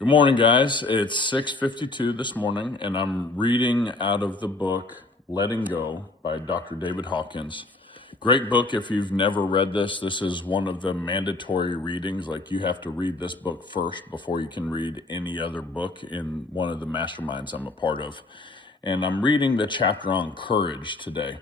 Good morning, guys. It's 6:52 this morning, and I'm reading out of the book Letting Go by Dr. David Hawkins. Great book if you've never read this. This is one of the mandatory readings. Like, you have to read this book first before you can read any other book in one of the masterminds I'm a part of. And I'm reading the chapter on courage today.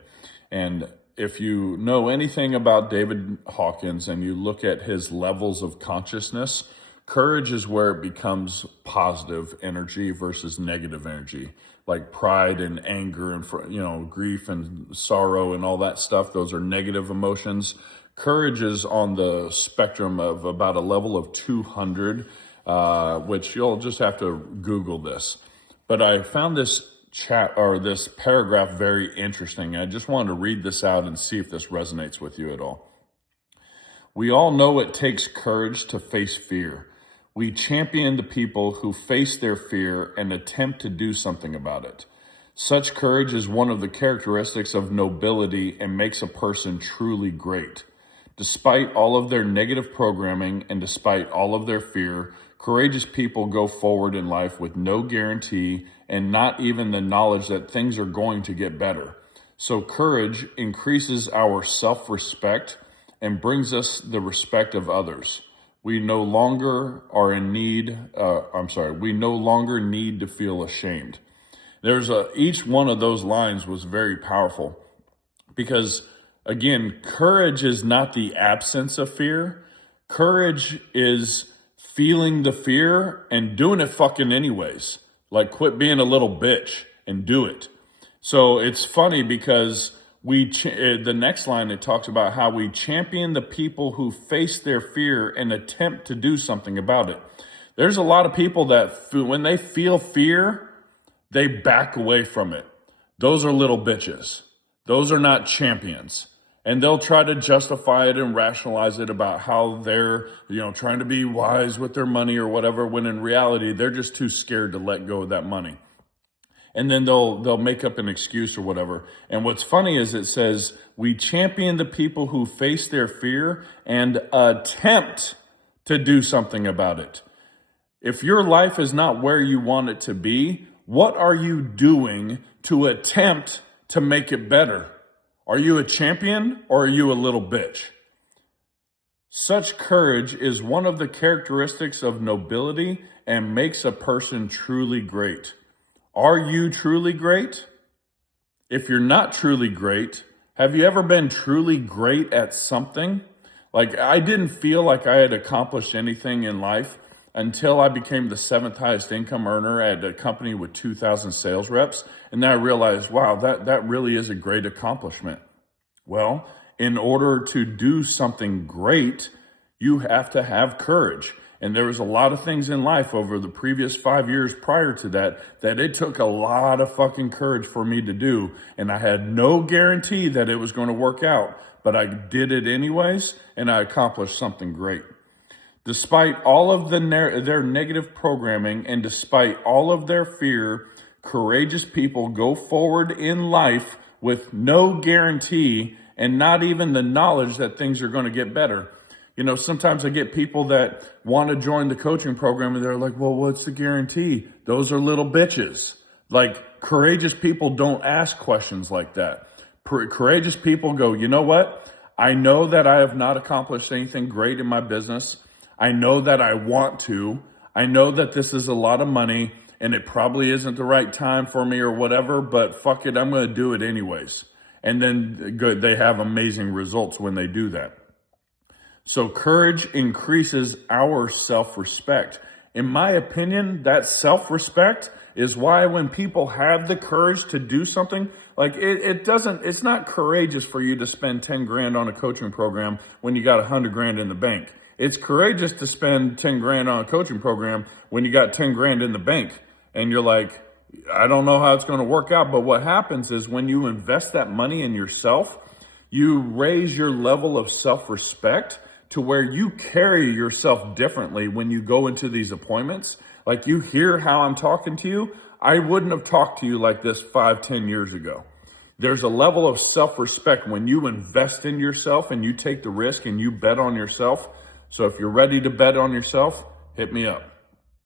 And if you know anything about David Hawkins and you look at his levels of consciousness, courage is where it becomes positive energy versus negative energy, like pride and anger and grief and sorrow and all that stuff. Those are negative emotions. Courage is on the spectrum of about a level of 200, which you'll just have to Google this. But I found this this paragraph very interesting. I just wanted to read this out and see if this resonates with you at all. We all know it takes courage to face fear. We champion the people who face their fear and attempt to do something about it. Such courage is one of the characteristics of nobility and makes a person truly great. Despite all of their negative programming and despite all of their fear, courageous people go forward in life with no guarantee and not even the knowledge that things are going to get better. So courage increases our self-respect and brings us the respect of others. We no longer need to feel ashamed. Each one of those lines was very powerful because, again, courage is not the absence of fear. Courage is feeling the fear and doing it fucking anyways. Like, quit being a little bitch and do it. So it's funny because the next line, it talks about how we champion the people who face their fear and attempt to do something about it. There's a lot of people that when they feel fear, they back away from it. Those are little bitches. Those are not champions. And they'll try to justify it and rationalize it about how they're, trying to be wise with their money or whatever, when in reality, they're just too scared to let go of that money. And then they'll make up an excuse or whatever. And what's funny is it says, we champion the people who face their fear and attempt to do something about it. If your life is not where you want it to be, what are you doing to attempt to make it better? Are you a champion or are you a little bitch? Such courage is one of the characteristics of nobility and makes a person truly great. Are you truly great? If you're not truly great, have you ever been truly great at something? Like, I didn't feel like I had accomplished anything in life until I became the 7th highest income earner at a company with 2,000 sales reps. And then I realized, wow, that really is a great accomplishment. Well, in order to do something great, you have to have courage. And there was a lot of things in life over the previous 5 years prior to that it took a lot of fucking courage for me to do. And I had no guarantee that it was going to work out, but I did it anyways, and I accomplished something great. Despite all of their negative programming and despite all of their fear, courageous people go forward in life with no guarantee and not even the knowledge that things are going to get better. Sometimes I get people that want to join the coaching program and they're like, well, what's the guarantee? Those are little bitches. Like, courageous people don't ask questions like that. Courageous people go, you know what? I know that I have not accomplished anything great in my business. I know that I want to. I know that this is a lot of money and it probably isn't the right time for me or whatever, but fuck it, I'm going to do it anyways. And then they have amazing results when they do that. So courage increases our self-respect. In my opinion, that self-respect is why when people have the courage to do something, like it's not courageous for you to spend 10 grand on a coaching program when you got 100 grand in the bank. It's courageous to spend 10 grand on a coaching program when you got 10 grand in the bank. And you're like, I don't know how it's going to work out. But what happens is when you invest that money in yourself, you raise your level of self-respect to where you carry yourself differently when you go into these appointments. Like, you hear how I'm talking to you. I wouldn't have talked to you like this 5-10 years ago. There's a level of self-respect when you invest in yourself and you take the risk and you bet on yourself. So if you're ready to bet on yourself, hit me up.